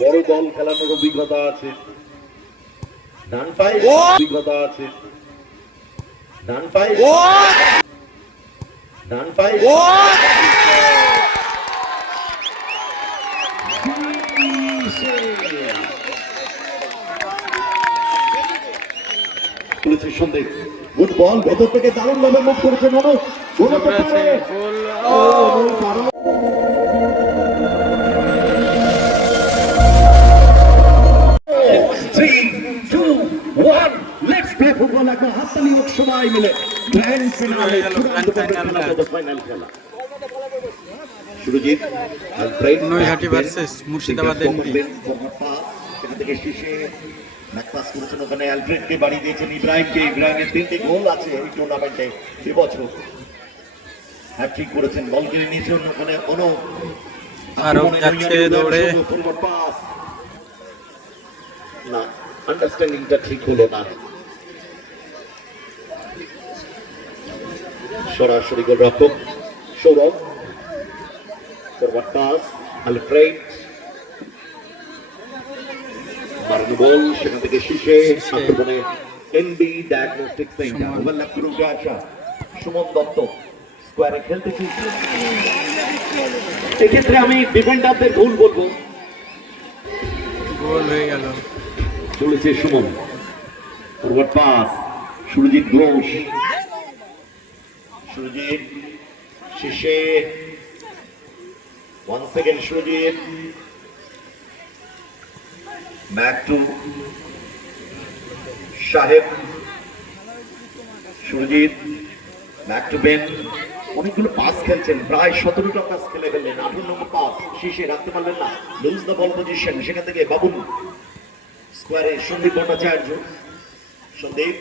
বড় দল খেলানোর অভিজ্ঞতা আছে। ডান পায়ে অভিজ্ঞতা আছে। ডান পায়ে ডান পায়ে তুলেছে সন্দেহ গুড বল ভেতর থেকে দারুণ ভাবে মুখ করেছে মানুষ সবাই মিলে গ্র্যান্ড ফিনালে চূড়ান্ত ফাইনাল খেলা সুরজিৎ নৈহাটি versus মুর্শিদাবাদ এনপি। সেখান থেকে শীর্ষে ব্যাক করেছেন ওখানে অ্যালফ্রেডকে বাড়ি দিয়েছেন ইব্রাহিমকে। ইব্রাহিমের তিনটি গোল আছে এই টুর্নামেন্টে এবছর। হ্যাট্রিক করেছেন বল কিনে নিয়েছেন ওখানে অনু আরব যাচ্ছে দৌড়ে। না আন্ডারস্ট্যান্ডিংটা ঠিক হলো না। সরাসরি গোলরক্ষক সৌরভ ফরওয়ার্ড পাস আলফ্রেড। মারানো বল সেখান থেকে শীর্ষে আক্রমণে এনবি ডায়াগনস্টিক সেন্টার ওভারল্যাপ করে উঠে আসা সুমন দত্ত। স্কোয়ারে খেলতে চেয়েছিল এক্ষেত্রে আমি ডিফেন্ডারদের ভুল বলব। গোল হয়ে গেল। চলেছে Suman. Forward pass Surajit Ghosh. Surajit শেষে one second Surajit back to Saheb. Surajit back to Ben. অনেকগুলো পাস খেলছেন, প্রায় সতেরোটা পাস খেলে ফেললেন। আঠারো নম্বর পাস শীর্ষে রাখতে পারলেন না। লুজ দ্য বল পজিশন সেখান থেকে বাবুল। স্কোয়ারে Sandeep Bhattacharya. Sandeep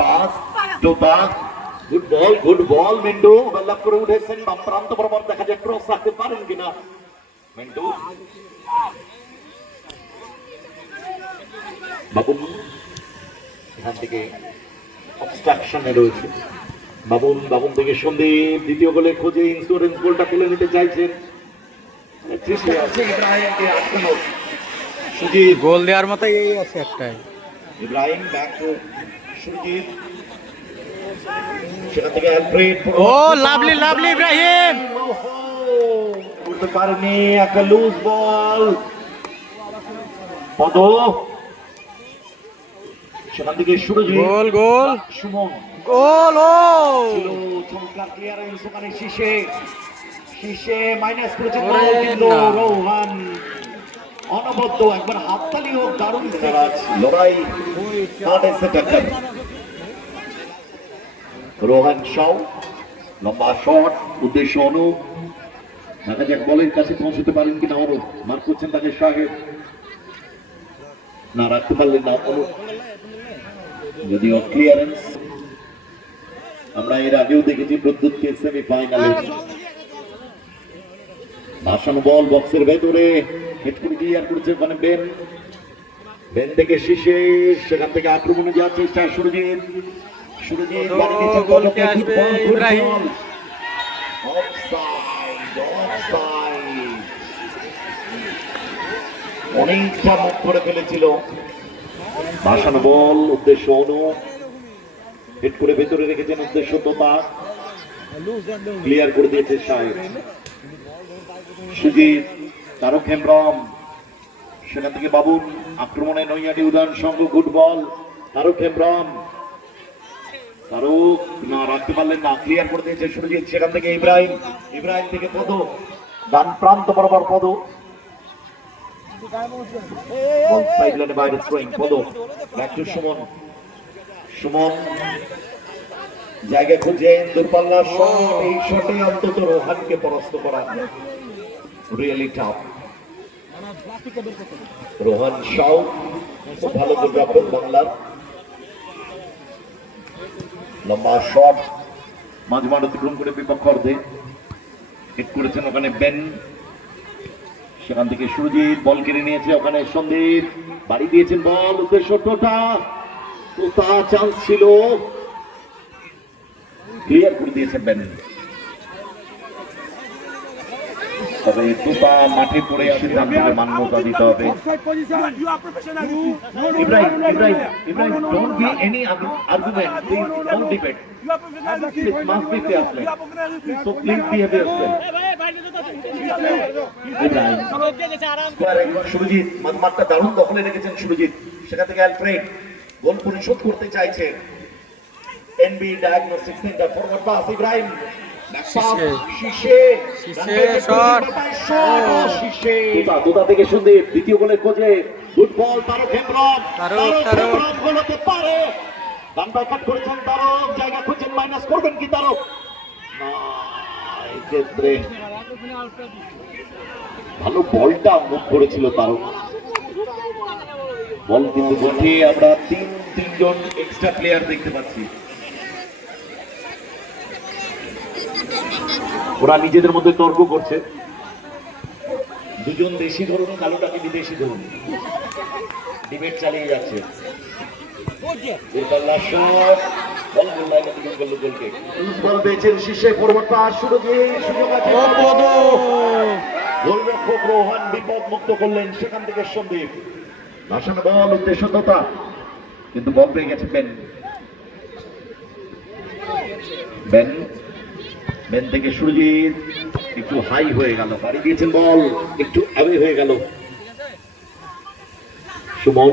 pass টোপা good ball good ball Mintu overlap করে উঠেছেন বাম প্রান্ত বরাবর দেখা যায় ক্রস রাখতে পারেন কিনা মিন্টু বাবুল এখান থেকে অবস্ট্রাকশনে রয়েছে বাবুল বাবুল থেকে সন্দীপ দ্বিতীয় গোলে খোঁজে ইন্স্যুরেন্স গোলটা তুলে নিতে চাইছেন। গোল দেওয়ার মতো এই আছে একটাই। ইব্রাহিম ব্যাক সুজিত সেখান থেকে অ্যালফ্রেড ও লাভলি লাভলি ইব্রাহিম। করতে পারেনি একটা লুজ বল পদ সেখান থেকে সুরজিৎ গোল গোল। সুমন। গোল ও। চমৎকার ক্লিয়ারেন্স ওখানে শীষে শীষে মাইনাস করেছেন ওরে বল কিন্তু। রোহান। অনবদ্য একবার হাততালি হোক দারুণ সিরাজ লড়াই কাটে সে টক্কর রোহান শাও লম্বা শট উদ্দেশ্য অনু। দেখা যাক বলের কাছে পৌঁছতে পারেন কিনা অনু। মার করছেন তাকে সাহেব। না, রাখতে পারলেন না, অনু। যদিও ক্লিয়ারেন্স আমরা এর আগেও দেখেছি প্রদ্যুৎকে সেমিফাইনালে ভাসানো বল বক্সের ভেতরে। হেড করে ক্লিয়ার করছে ওখানে বেন বেন থেকে শীষে সেখান থেকে আক্রমণে যাওয়ার চেষ্টা শুরু সুরজিৎ। গোলকে আসবে ইব্রাহিম। অনেকটা মুখ করে ফেলেছিল। ভাসানো বল উদ্দেশ্য অনু। হেড করে ভেতরে রেখেছেন উদ্দেশ্য তোতা। ক্লিয়ার করে দিয়েছে সাহেব। সুজিত তারক হেমব্রম সেখান থেকে বাবুন আক্রমণে নৈয়াটি উদাহরণ সংঘ গুড বল তারক হেমব্রম। তারক না রাখতে পারলেন না ক্লিয়ার করে দিয়েছে সুরজিৎ। সেখান থেকে ইব্রাহিম ইব্রাহিম থেকে পদ, ডান প্রান্ত বরাবর পদ। সুমন সুমন জায়গা অন্তত রোহানকে পরাস্ত করা। রিয়েলি টাফ রোহান শাও খুব ভালো গোলরক্ষক বাংলার। লম্বা শট মাঝ মাঠ অতিক্রম করে বিপক্ষ অর্ধে হিট করেছেন ওখানে বেন সেখান থেকে সুরজিৎ বল কেড়ে নিয়েছে ওখানে সন্দীপ। বাড়ি দিয়েছেন বল উদ্দেশ্য টোটা তা চান্স ছিল। ক্লিয়ার করে দিয়েছে বেন তবে দুপা মাঠে পড়ে আছে তার মান্যতা দিতে হবে রেখেছেন সুরজিৎ সেখান থেকে অ্যালফ্রেড গোল পরিশোধ করতে চাইছে NB diagnostic centre forward pass থেকে সন্দীপ দ্বিতীয় গোলের খোঁজে। Good ball Tarak Hembram. Tarak, Tarak. Hembram goal হতে পারে। ডান পায়ে কাট করেছেন তারক। জায়গা খুঁজছেন মাইনাস করবেন কি তারক? না এক্ষেত্রে ভালো বলটা মুখ করেছিল তারক। বল কিন্তু বলছে আমরা তিন তিনজন এক্সট্রা প্লেয়ার দেখতে পাচ্ছি। ওরা নিজেদের মধ্যে তর্ক করছে। দুজন দেশি ধরুন কালোটাকে বিদেশি ধরুন। ডিবেট চালিয়ে যাচ্ছে। গোলরক্ষক রোহান বিপদ মুক্ত করলেন সেখান থেকে সন্দীপ। ভাসানো বল কিন্তু বল পেয়ে গেছে বেন। বেন বেন থেকে সুরজিৎ একটু হাই হয়ে গেল বাড়ি দিয়েছেন বল একটু অ্যাওয়ে হয়ে গেল। সুমন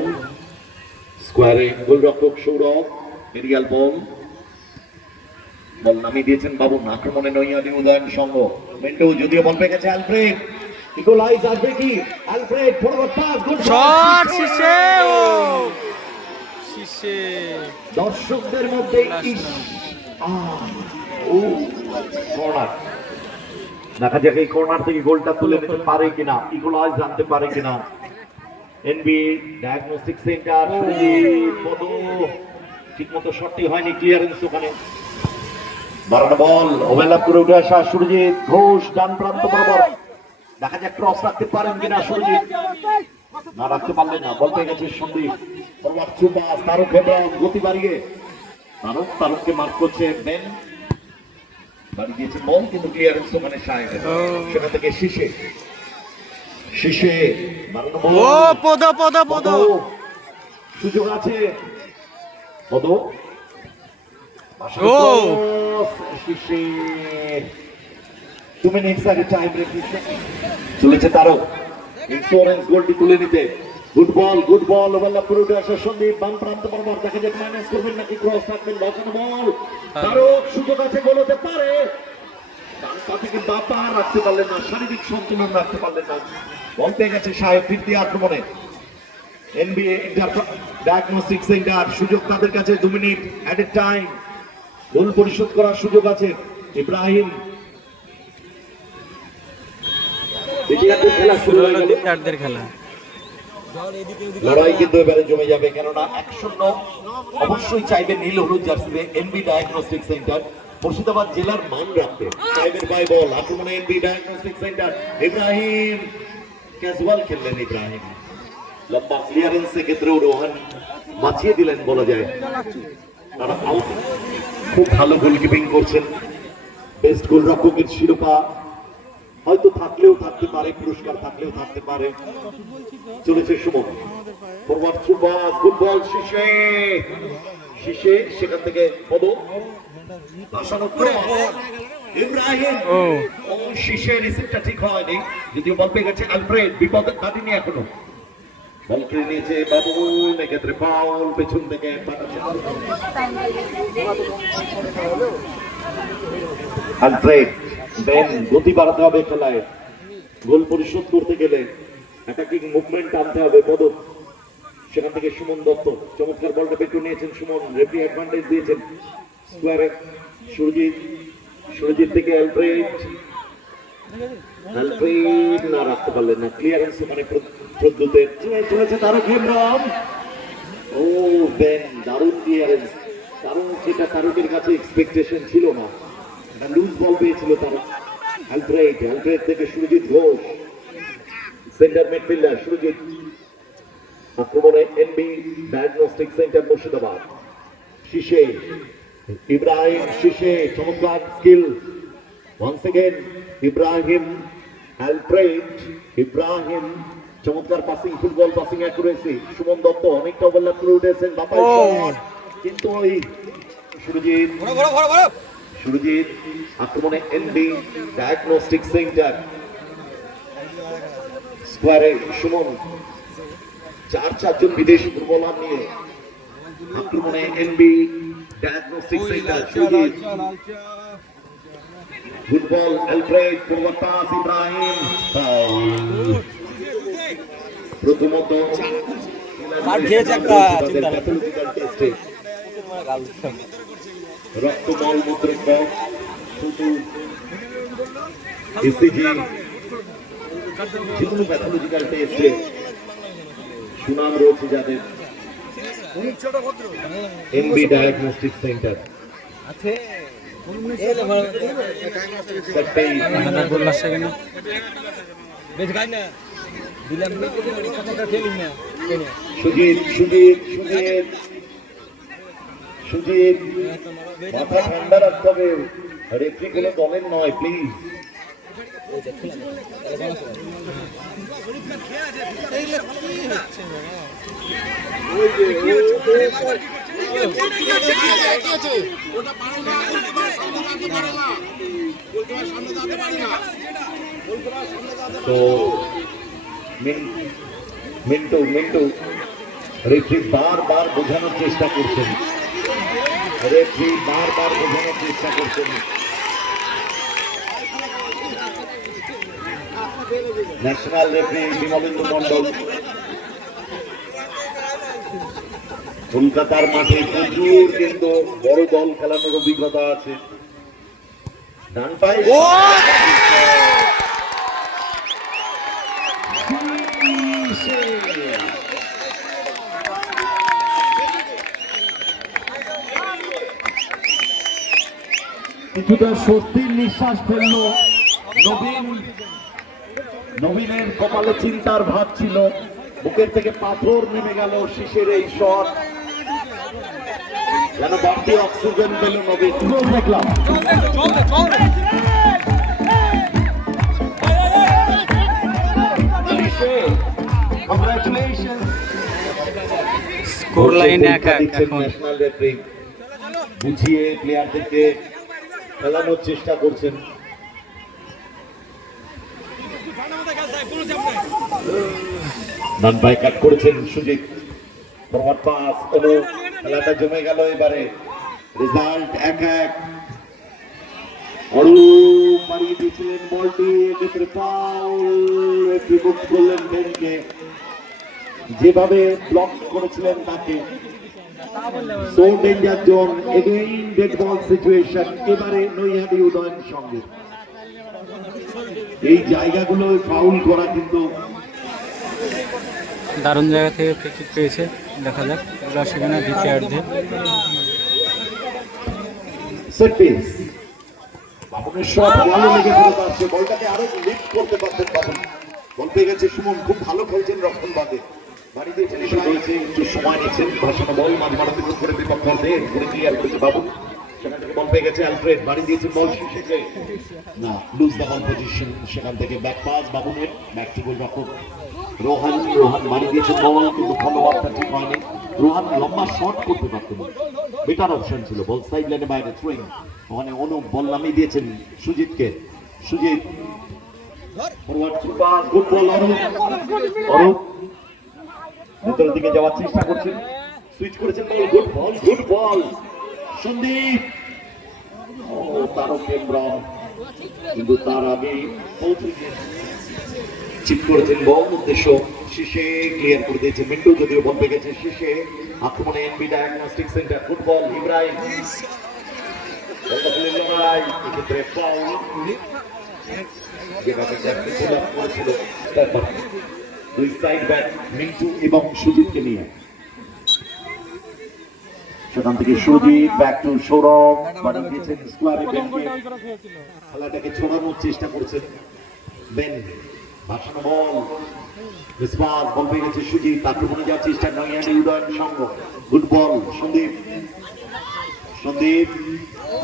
স্কোয়ারে গোলরক্ষক সৌরভ এরিয়াল বল বল নামিয়ে দিয়েছেন বাবুন আক্রমণে নৈয়াদি উদয়ন সঙ্গ। মেন্টো যদিও বল পেয়ে গেছে অ্যালফ্রেড ইকোলাইজ আসবে কি? Alfred forward pass good shot শিশে ও! দর্শকদের মধ্যে ইস, আহ, ও। কর্নার। দেখা যাক এই কর্নার থেকে গোলটা তুলে নিতে পারে কিনা, ইকোলাইজ আনতে পারে কিনা। এনবি ডায়াগনস্টিক সেন্টার ঠিকমতো শটটি হয়নি, ক্লিয়ারেন্স ওখানে। বাড়ানো বল, ওভারল্যাপ করে উঠে আসা সুরজিৎ ঘোষ, ডান প্রান্ত বরাবর। দেখা যাক ক্রস রাখতে পারেন কিনা সুরজিৎ। না রাখতে পারলেন না, বল পেয়ে গেছে সন্দীপ। ফরওয়ার্ড সুপাস তারক গতি বাড়িয়ে। তারক তারককে মার্ক করছে বেন। বাড়ি দিয়েছে বল কিন্তু ক্লিয়ারেন্স ওখানে সায় সেখান থেকে শীষে শীষে ও পদ পদ পদ। পদ। সুযোগ আছে। পদ। ও। শীষে টু মিনিটস আগে টাইম চলেছে তারও ইন্স্যুরেন্স গোলটি তুলে নিতে। Good ball good ball overlap উঠে আসা সন্দীপ বাম প্রান্ত বরাবর দেখা যাক মাইনাস করবেন নাকি ক্রস রাখবেন বাঁচানো বল। তারক সুযোগ আছে গোল হতে পারে। পা থেকে বা পা রাখতে পারলেন না শারীরিক সন্তুলন রাখতে পারলেন না। বল পেয়ে গেছে সাহেব ফিরতি আক্রমণে। এনবিএ ডায়াগনস্টিক সেন্টার সুযোগ তাদের কাছে দু minute at a time goal পরিশোধ করার সুযোগ আছে ইব্রাহিম। খেলা শুরু হয়ে গেল খেলা। লড়াই কিন্তু এবারে জমে যাবে, কেননা এক শূন্য অবশ্যই চাইবে নীল হলুদ জার্সিতে এনবি ডায়াগনস্টিক সেন্টার। মুর্শিদাবাদ জেলার মান রাখতে। সাহেবের বাই বল, আক্রমণে NB diagnostic centre. Ibrahim casual খেললেন Ibrahim. লম্বা ক্লিয়ারেন্স ক্ষেত্রেও রোহান বাঁচিয়ে দিলেন বলা যায়। তারা খুব ভালো গোলকিপিং করছেন। বেস্ট গোলরক্ষকের শিরোপা হয়তো থাকলেও থাকতে পারে পুরস্কার থাকলেও থাকতে পারে। চলেছে সুমন। ফরওয়ার্ড সুবাস গুড শীষে শীষে সেখান থেকে পদ। ইব্রাহিম। ও। রিসিভটা ঠিক হয়নি। যদিও বল পেয়ে গেছে আলফ্রেড বিপদ কাটিনি এখনও। বল কেড়ে নিয়েছে বাবুল এক্ষেত্রে ফাউল পেছন থেকে পাঠাচ্ছে। আলফ্রেড বেন গতি বাড়াতে হবে খেলায়। গোল পরিশোধ করতে গেলে অ্যাটাকিং মুভমেন্ট আনতে হবে পদক। সেখান থেকে সুমন দত্ত চমৎকার বলটা বেটু নিয়েছেন সুমন রেফি অ্যাডভান্টেজ দিয়েছেন। স্কোয়ারে সুরজিৎ সুরজিৎ থেকে অ্যালফ্রেড। অ্যালফ্রেড না রাখতে পারলেন না ক্লিয়ারেন্স মানে প্রদ্যুতের। চলে- চলেছে তারক হেমব্রম। ও বেন দারুণ ক্লিয়ারেন্স কারণ সেটা তারকের কাছে এক্সপেকটেশন ছিল না। লুজ বল পেয়েছিল তারক অ্যালফ্রেড অ্যালফ্রেড থেকে সুরজিৎ ঘোষ সেন্টার মিডফিল্ডার সুরজিৎ আক্রমণে এনবি ডায়াগনস্টিক সেন্টার মুর্শিদাবাদ। শিশে ইব্রাহিম শিশে চমৎকার skill once again Ibrahim Alfred Ibrahim. চমৎকার passing football passing accuracy Suman Dutta অনেকটা ওভারল্যাপ করে উঠেছেন বাপাই। শট। কিন্তু ওই সুরজিৎ সুরজিৎ আক্রমণে এনবি ডায়াগনস্টিক সেন্টার স্কোয়ারে সুমন চার চারজন বিদেশি ফুটবলার নিয়ে আক্রমণে NB diagnostic centre Surajit. Football forward pass Ibrahim প্রথমত খেয়েছে একটা, চিন্তা নেই। প্যাথোলজিক্যাল টেস্টে রক্ত মলমূত্র শুধু ইসিজি যে কোনো প্যাথোলজিক্যাল টেস্টে সুনাম রয়েছে যাদের এমবি ডায়াগনস্টিক সেন্টার না সুজিত সুজিত সুজিত সুজিত, মাথা ঠান্ডা রাখতে হবে। রেফরি কোনো দলের নয় প্লিজ তো, মিন- মিন্টু মিন্টু রেফরি বারবার বোঝানোর চেষ্টা করছেন। রেফরি বারবার বোঝানোর চেষ্টা করছেন। ন্যাশনাল বিমলেন্দু মন্ডল কলকাতার মাঠে প্রচুর কিন্তু বড় দল খেলানোর অভিজ্ঞতা আছে। ডান পায়ে কিছুটা স্বস্তির নিঃশ্বাস ফেলল। নবীন নবীনের কপালে চিন্তার ভাব ছিল। বুকের থেকে পাথর নেমে গেল শিশের এই শট যেন বাড়তি অক্সিজেন পেল নবীন। দেখলাম স্কোর লাইন এক বুঝিয়ে প্লেয়ারদেরকে খেলানোর চেষ্টা করছেন। করেছেন সুজিত। খেলাটা জমে এবারে। মারিয়ে দিয়েছিলেন যেভাবে ব্লক করেছিলেন তাকে। So danger zone again dead ball situation এবারে নৈহাটি উদয়ন সঙ্গে। এই জায়গাগুলো ফাউল করা কিন্তু দারুণ জায়গা থেকে ফ্রিকিক পেয়েছে দেখা যাক আসে কিনা দ্বিতীয়ার্ধে। সেট পিস বাবুনের শট ভালো লেগে ফেরত আসছে বলটাকে আরও লিফট করতে পারতেন বাবুন বল পেয়ে গেছে সুমন খুব ভালো খেলছেন রক্ষণ বাদে একটু সময় করে সেখান থেকে দিয়েছে বল সেখান থেকে ব্যাক পাস বাবুনের ব্যাক টু গোল রক্ষক রোহান রোহান বাড়ি দিয়েছে বল, কিন্তু ফলো ঠিক হয়নি। রোহান লম্বা শট করতে পারতেন বেটার অপশন ছিল, বল সাইড লাইনে বাইরে থ্রোয়িং ওখানে অনুপ বল দিয়েছেন সুজিতকে। সুজিত ফরওয়ার্ড গুড বল ভেতরের দিকে যাওয়ার চেষ্টা করছেন। সুইচ করেছেন ball good ball good ball Sandeep. ও তারক কেমব্রাম কিন্তু তার আগে চিপ করেছেন বল, উদ্দেশ্য শেষে ক্লিয়ার করে দিয়েছে মিন্টু, যদিও বল পেয়ে শেষে। আক্রমণে NB diagnostic centre football Ibrahim. এক্ষেত্রে দুই সাইড ব্যাক মিন্টু এবং সুজিতকে নিয়ে। সেখান থেকে সুজিত ব্যাক টু সৌরভ বাড়ি দিয়েছেন স্কোয়ারে বেনকে খেলাটাকে ছড়ানোর চেষ্টা করছেন বেন বল রেসপন্স বল পেয়ে গেছে সুজিত আক্রমণে যাওয়ার চেষ্টা নয়ানি উদয়ন সঙ্গ গুড বল সন্দীপ। সন্দীপ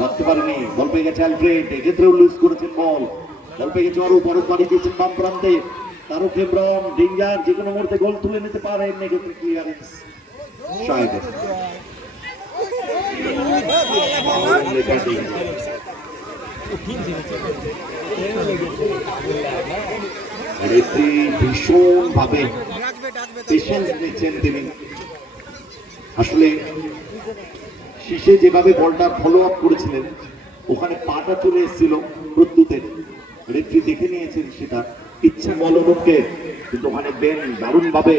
রাখতে পারেনি বল পেয়ে গেছে অ্যালফ্রেড এক্ষেত্রেও লুজ করেছেন বল বল পেয়ে গেছে অরূপ অরূপ বাড়ি দিয়েছেন বাম প্রান্তে। তারও ফেব্রন ডিঙ্গার যে কোনো মুহূর্তে গোল তুলে নিতে পারেন এক্ষেত্রে ক্লিয়ারেন্স সাহেবের। রেফরি তিনি। আসলে শেষে যেভাবে বলটা ফলো আপ করেছিলেন, ওখানে পাটা চলে এসেছিল প্রত্যুতের। রেফরি দেখে নিয়েছেন সেটা। ইচ্ছা বল অনুপকে কিন্তু ওখানে বেন দারুণ ভাবে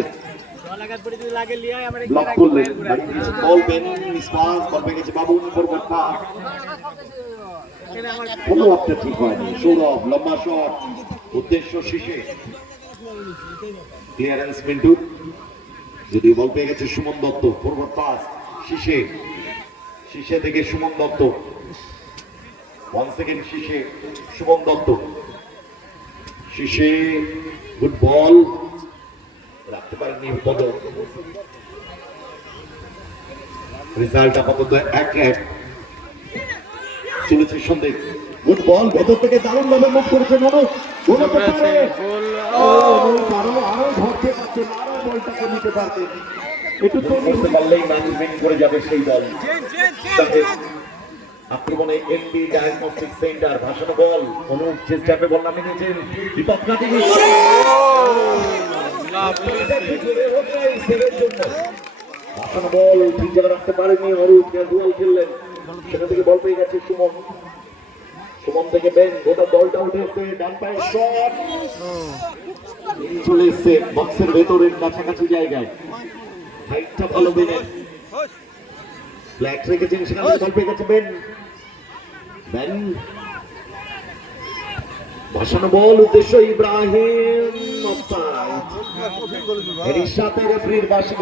ঠিক সৌরভ, লম্বা উদ্দেশ্য যদিও বল পেয়ে গেছে সুমন দত্ত ফরওয়ার্ড পাস শীষে। শীষে থেকে সুমন দত্ত। ওয়ান সেকেন্ড শীষে, সুমন দত্ত। শীষে গুড বল রাখতে পারেননি পদ রেজাল্ট আপাতত এক এক। চলেছে সন্দেহ গুড বল ভেতর থেকে দারুণ ভাবে মুখ করেছে আরও আরও ধরতে পারতেন আরও বলটাকে নিতে পারতেন একটু তো করতে পারলেই ম্যানেজমেন্ট করে যাবে সেই দল। আক্রমণে এমবি ডায়াগনস্টিক সেন্টার ভাসানো বল। অনুপ যে স্ট্যাপে বল নামিয়ে নিয়েছেন বিপদ কাটিয়ে ভাসানো বল ঠিক জায়গায় রাখতে পারেনি অরূপ ক্যাজুয়াল খেললেন। সেখান থেকে বল পেয়ে গেছে সুমন। সুমন থেকে বেন গোটা বলটা উঠে এসে ডান পায়ে শট চলে এসছে বক্সের ভেতরের কাছাকাছি জায়গায়। হাইটটা ভালো বেনের ব্ল্যাক রেখেছেন সেখানে বল পেয়ে গেছে বেন। ভাসানো বল উদ্দেশ্য ইব্রাহিম এর সাথে রেফারির বাসে